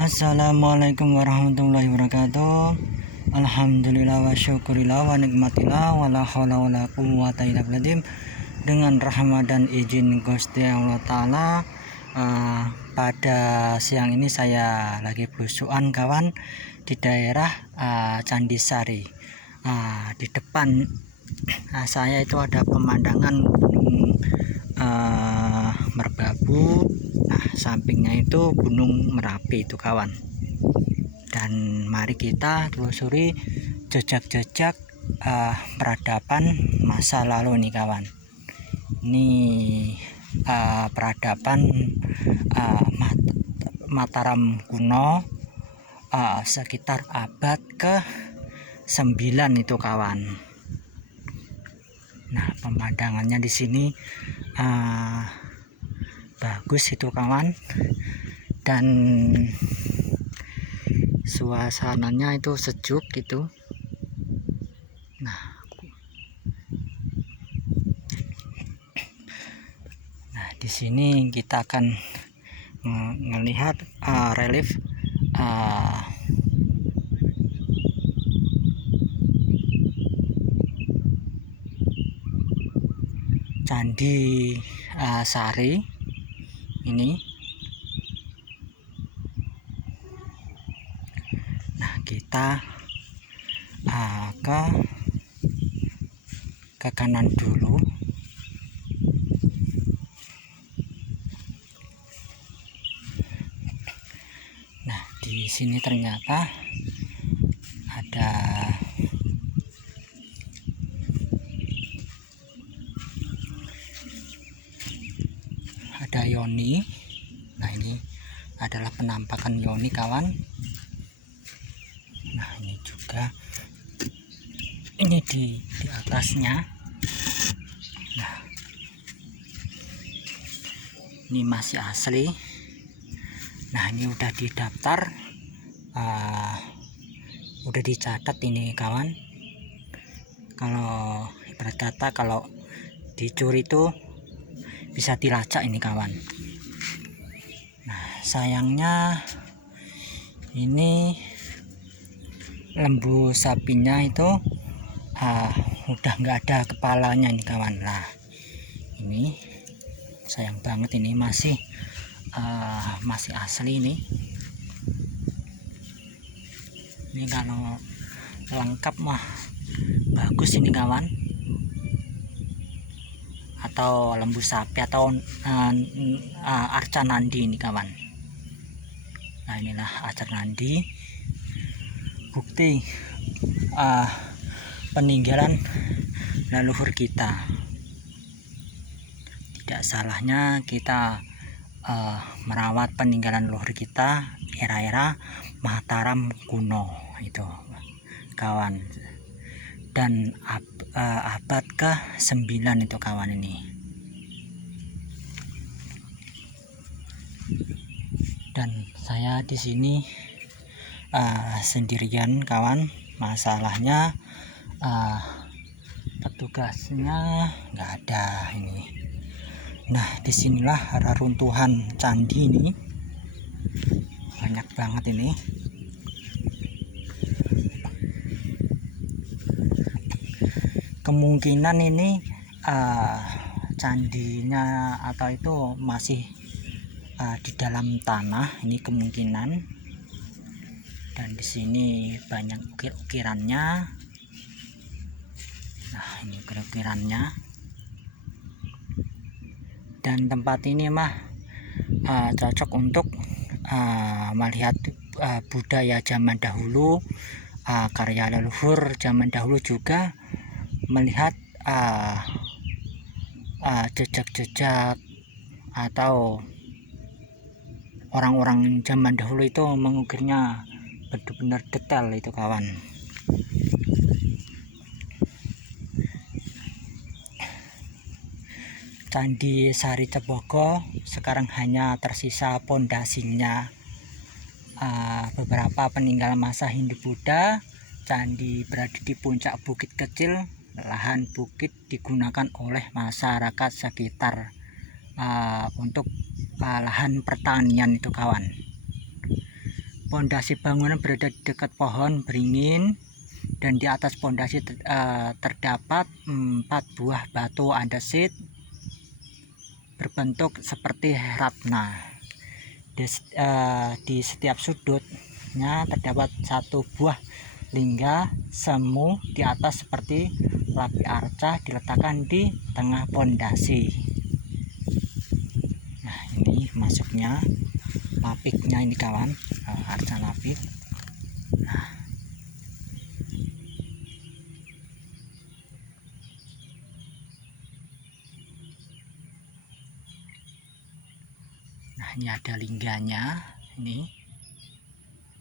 Assalamualaikum warahmatullahi wabarakatuh. Alhamdulillah wa syukurillah wa nikmatillah wa la hawla wa la quwwata illa billah. Dengan rahmat dan izin Gusti Allah Ta'ala, pada siang ini saya lagi belusukan kawan di daerah Candi Sari. Di depan saya itu ada pemandangan gunung Merbabu. Sampingnya itu Gunung Merapi itu kawan. Dan mari kita telusuri jejak-jejak peradaban masa lalu nih kawan. Ini peradaban Mataram kuno sekitar abad ke-9 itu kawan. Nah, pemandangannya di sini bagus itu kawan, dan suasananya itu sejuk gitu. Nah, di sini kita akan melihat relief Candi Sari ini. Nah, kita ke kanan dulu. Nah, di sini ternyata ada Yoni. Nah, ini adalah penampakan Yoni kawan. Nah, ini juga ini di atasnya. Nah, ini masih asli. Nah, ini udah didaftar, udah dicatat ini kawan. Kalau ibarat kata kalau dicuri itu bisa dilacak ini kawan. Nah, sayangnya ini lembu sapinya itu udah nggak ada kepalanya ini kawan. Nah, ini sayang banget, ini masih asli ini. Ini kalau lengkap mah bagus ini kawan, atau lembu sapi atau arca nandi ini kawan. Nah, inilah arca nandi, bukti peninggalan leluhur kita. Tidak salahnya kita merawat peninggalan leluhur kita era-era Mataram kuno itu kawan. Dan abad ke-9 itu kawan ini. Dan saya di sini sendirian kawan. Masalahnya petugasnya nggak ada ini. Nah, disinilah reruntuhan candi ini, banyak banget ini. Kemungkinan ini candinya atau itu masih di dalam tanah, ini kemungkinan. Dan di sini banyak ukir-ukirannya. Nah, ini ukir-ukirannya. Dan tempat ini mah cocok untuk melihat budaya zaman dahulu, karya leluhur zaman dahulu, juga melihat jejak-jejak atau orang-orang zaman dahulu itu mengukirnya benar-benar detail itu kawan. Candi Sari Cebogo sekarang hanya tersisa pondasinya, beberapa peninggalan masa Hindu Buddha. Candi berada di puncak bukit kecil. Lahan bukit digunakan oleh masyarakat sekitar untuk lahan pertanian itu kawan. Pondasi bangunan berada di dekat pohon beringin dan di atas pondasi terdapat 4 buah batu andesit berbentuk seperti ratna. Di setiap sudutnya terdapat 1 buah lingga semu di atas seperti lapi arca diletakkan di tengah pondasi. Nah, ini masuknya lapiknya ini kawan, arca lapik. Nah, ini ada lingganya, ini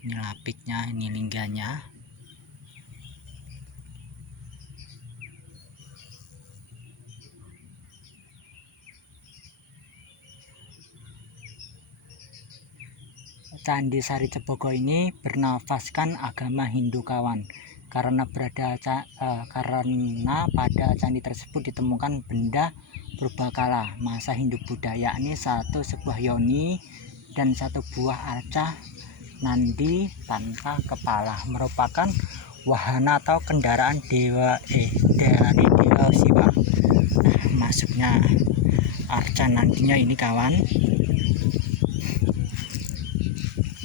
lapiknya, ini lingganya. Candi Sari Cebogo ini bernafaskan agama Hindu kawan, karena pada candi tersebut ditemukan benda purbakala masa Hindu Buddha, yakni sebuah yoni dan 1 buah arca nandi tanpa kepala, merupakan wahana atau kendaraan dari dewa Siwa. Nah, masuknya arca nandinya ini kawan.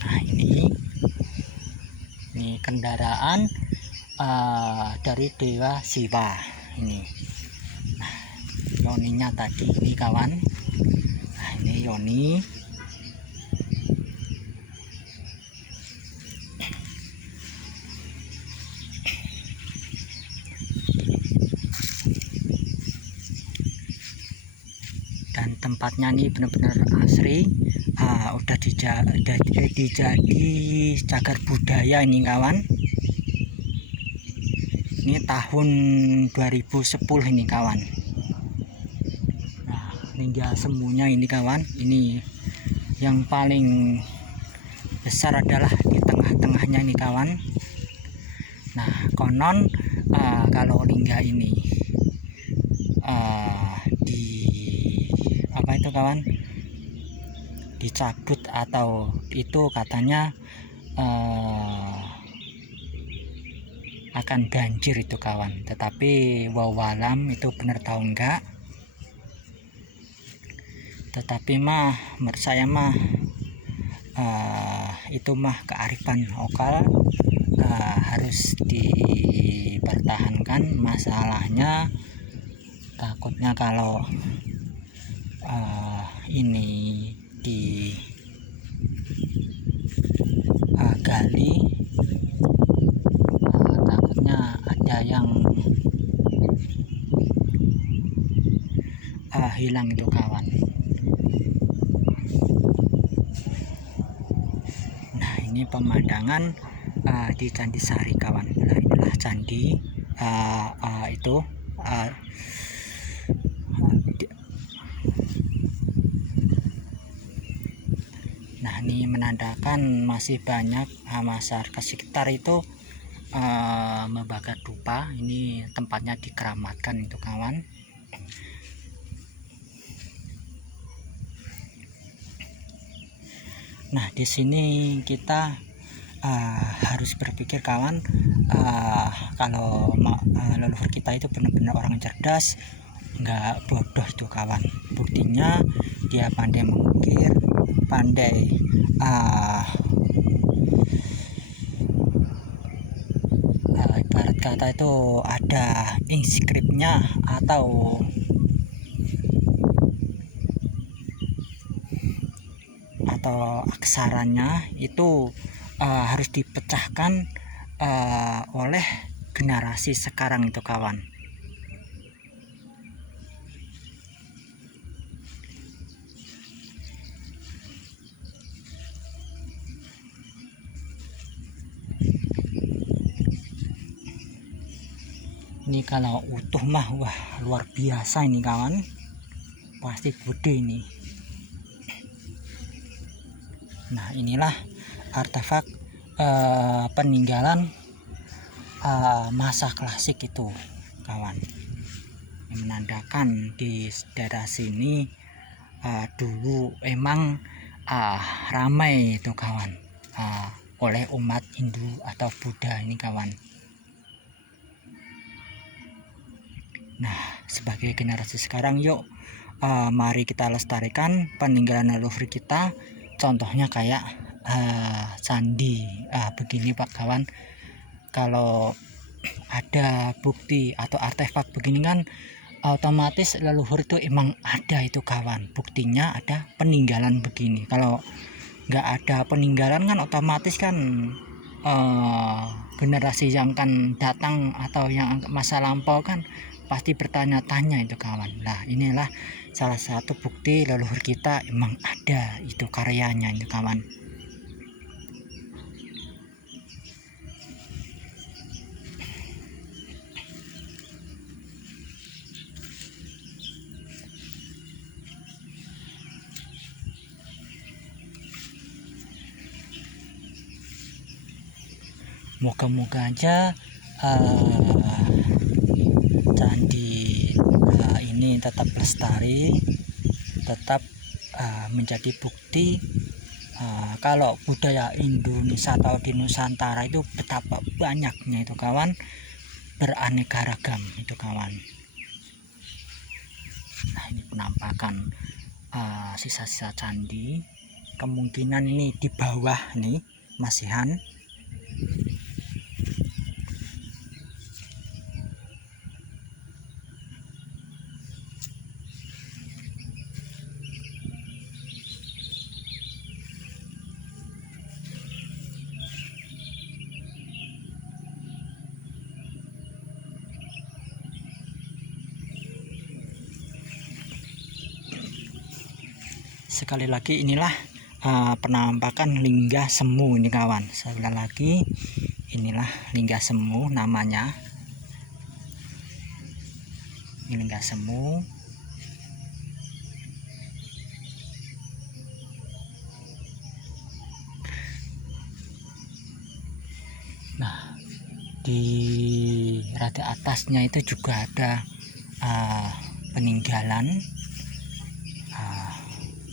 Nah, ini kendaraan dari dewa Siwa ini. Nah, yoninya tadi ini kawan. Nah, ini yoni. Dan tempatnya ini benar-benar asri, udah dijadi cagar budaya ini kawan. Ini tahun 2010 ini kawan. Nah, lingga semuanya ini kawan, ini yang paling besar adalah di tengah-tengahnya ini kawan. Nah, konon kalau lingga ini itu kawan dicabut atau itu katanya akan banjir itu kawan, tetapi wawalam itu benar tahu enggak. Tetapi mah menurut saya mah itu mah kearifan lokal, harus dipertahankan. Masalahnya takutnya kalau ini digali, takutnya ada yang hilang itu kawan. Nah, ini pemandangan di Candi Sari kawan. Nah, inilah candi itu nah, ini menandakan masih banyak masyarakat sekitar itu membakar dupa. Ini tempatnya dikeramatkan itu kawan. Nah, di sini kita harus berpikir kawan, kalau leluhur kita itu benar-benar orang cerdas, nggak bodoh itu kawan. Buktinya dia pandai mengukir, pandai ibarat kata itu ada inskripnya atau aksaranya itu harus dipecahkan oleh generasi sekarang itu kawan. Ini kalau utuh mah wah luar biasa ini kawan, pasti gede ini. Nah, inilah artefak peninggalan masa klasik itu kawan, yang menandakan di daerah sini dulu emang ramai itu kawan, oleh umat Hindu atau Buddha ini kawan. Nah, sebagai generasi sekarang yuk mari kita lestarikan peninggalan leluhur kita. Contohnya kayak candi begini Pak kawan. Kalau ada bukti atau artefak begini kan otomatis leluhur itu emang ada itu kawan. Buktinya ada peninggalan begini. Kalau nggak ada peninggalan kan otomatis kan generasi yang akan datang atau yang masa lampau kan pasti bertanya-tanya itu kawan. Nah, inilah salah satu bukti leluhur kita emang ada itu karyanya itu kawan. Moga-moga aja candi ini tetap lestari, tetap menjadi bukti kalau budaya Indonesia atau di Nusantara itu betapa banyaknya itu kawan, beraneka ragam itu kawan. Nah, ini penampakan sisa-sisa candi. Kemungkinan ini di bawah nih masihan. Sekali lagi inilah penampakan lingga semu ini kawan. Sekali lagi inilah lingga semu namanya. Ini lingga semu. Nah, di rada atasnya itu juga ada peninggalan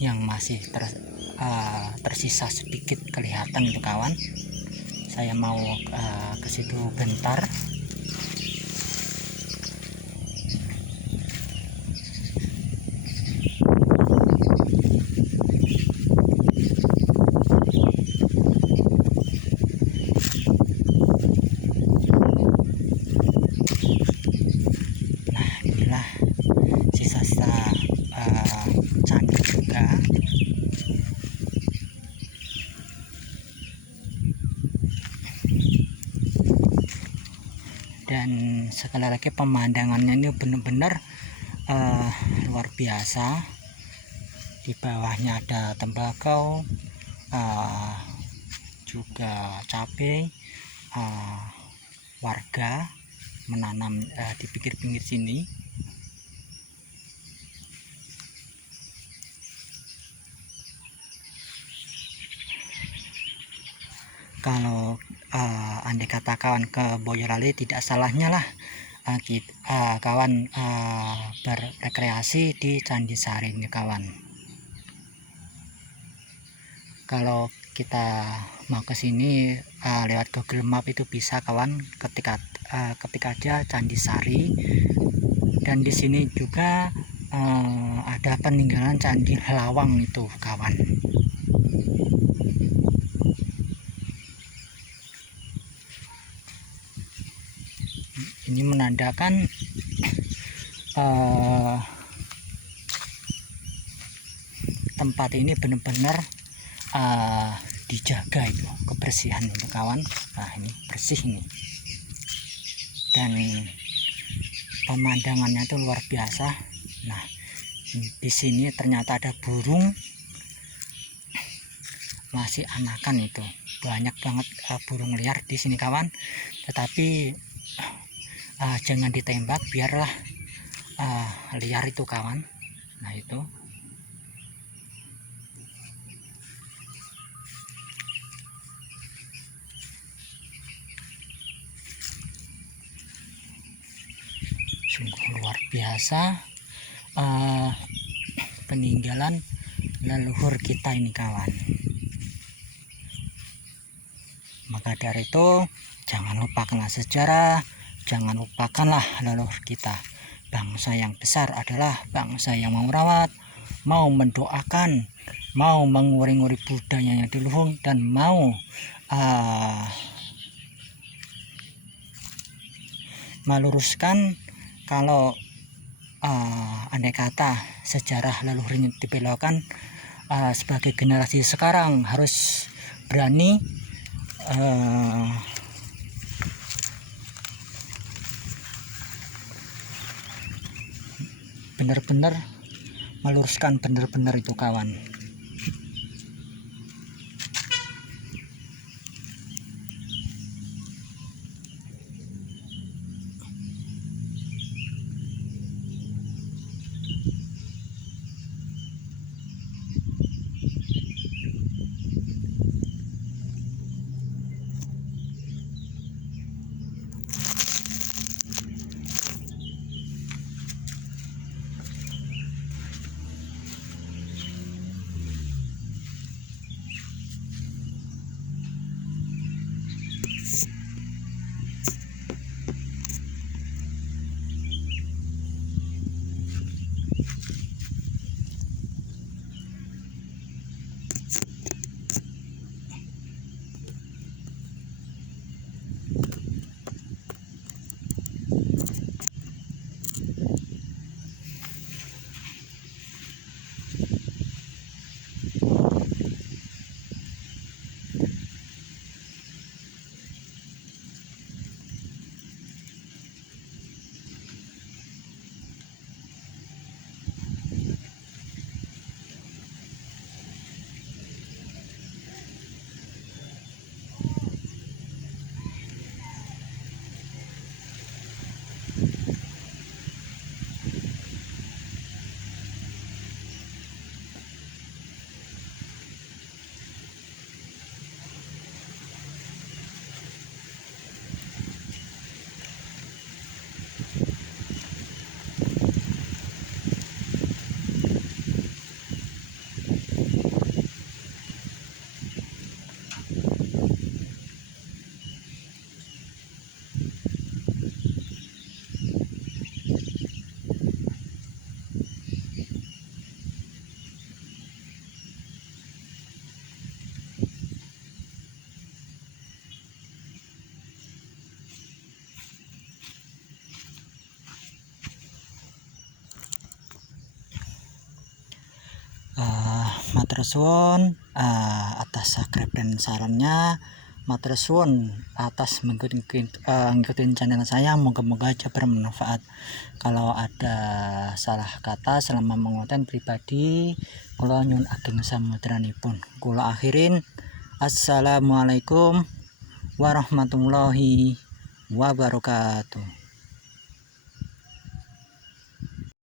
yang masih tersisa sedikit kelihatan itu kawan. Saya mau ke situ bentar. Nah, inilah sisa-sisa candi juga. Dan sekali lagi pemandangannya ini benar-benar luar biasa. Di bawahnya ada tembakau, juga cabai. Warga menanam di pinggir-pinggir sini. Kalau andai kata kawan ke Boyolali, tidak salahnya lah kawan berrekreasi di Candi Sari ini kawan. Kalau kita mau ke sini lewat Google Map itu bisa kawan, ketika aja Candi Sari. Dan di sini juga ada peninggalan Candi Lawang itu kawan. Ini menandakan tempat ini benar-benar dijaga itu kebersihan itu kawan. Nah, ini bersih ini, dan pemandangannya itu luar biasa. Nah, di sini ternyata ada burung masih anakan itu, banyak banget burung liar di sini kawan. Tetapi jangan ditembak, biarlah liar itu kawan. Nah, itu sungguh luar biasa peninggalan leluhur kita ini kawan. Maka dari itu jangan lupakanlah sejarah, jangan lupakanlah leluhur kita. Bangsa yang besar adalah bangsa yang mau merawat, mau mendoakan, mau menguri-nguri budayanya di luhur, dan mau meluruskan kalau andai kata sejarah leluhur ini dibelokkan. Sebagai generasi sekarang harus berani benar-benar meluruskan, benar-benar itu kawan. Matur suwun atas subscribe dan sarannya. Matur suwun atas ngikutin channel saya. Moga-moga aja bermanfaat. Kalau ada salah kata selama mengonten pribadi, kula nyuwun ageng samudranipun. Kula akhirin. Assalamualaikum warahmatullahi wabarakatuh.